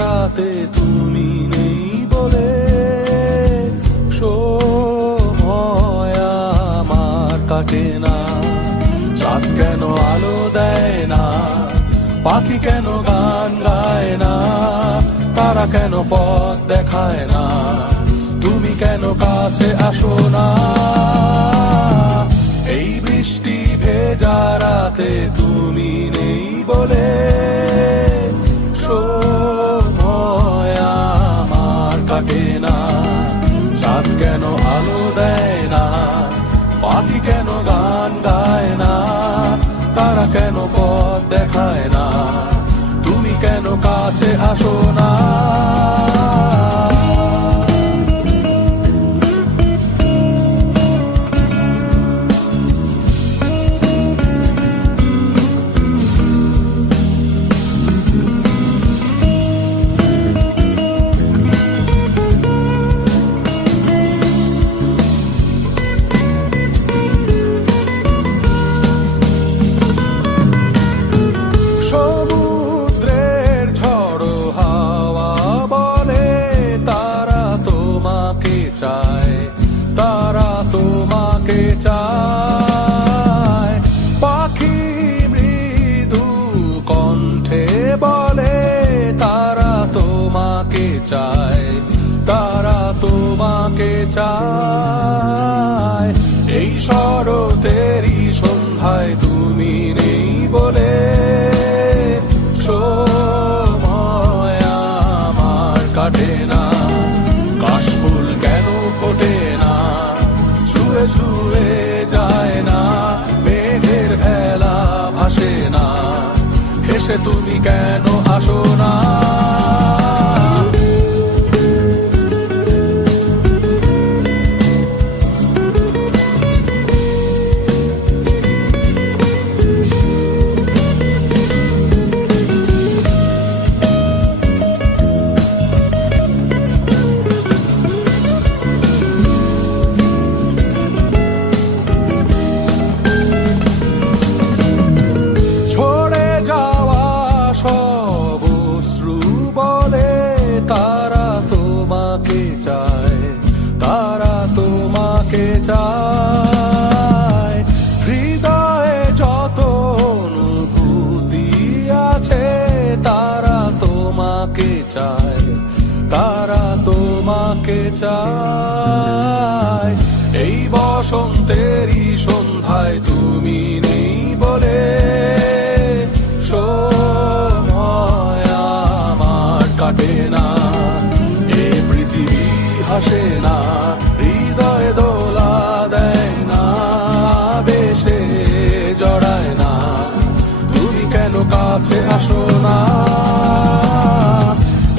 রাতে তুমি নেই বলে সময় আমার কাটে না। চাঁদ কেন আলো দেয় না, পাখি কেন গান গায় না, তারা কেন পথ দেখায় না, তুমি কেন কাছে আসো না। এই বৃষ্টি ভেজা রাতে তুমি নেই বলে সময় আমার কাটে না। চাঁদ কেন আলো দেয় না, পাখি কেন গান গায় না, তারা কেন পথ দেখায় না, তুমি কেন কাছে আসো না। সমুদ্রের ঝড়ো হাওয়া বলে তারা তোমাকে চায়, তারা তোমাকে চায়। পাখি মৃদু কণ্ঠে বলে তারা তোমাকে চায়, তারা তোমাকে চায়। এই শরতেরই সন্ধ্যায় তুমি নেই বলে সময় আমার কাটে না। কাশফুল কেন ফোটে না, ছুঁয়ে ছুঁয়ে যায় না, মেঘের ভেলা ভাসে না, হেসে তুমি কেন আসো না। তারা তোমাকে চায়, তারা তোমাকে চায়। হৃদয়ে যত অনুভূতি আছে তারা তোমাকে চায়, তারা তোমাকে চায়। এই বসন্তেরই সন্ধ্যায় তুমি নেই বলে সময় আমার কাটে না। হাসে না, হৃদয় দোলা দেয় না, বেশে জড়ায় না, তুমি কেন কাছে আসো না।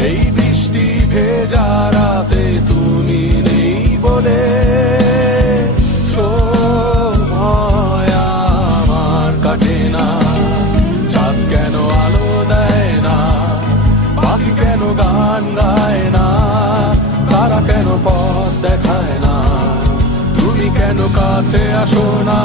এই বৃষ্টি ভেজা রাতে তুমি নেই বলে সময় আমার কাটে না। চাঁদ কেন আলো দেয় না, পাখি কেন গান গায় না, তারা কেন পথ দেখায় না, তুমি কেন কাছে আসো না।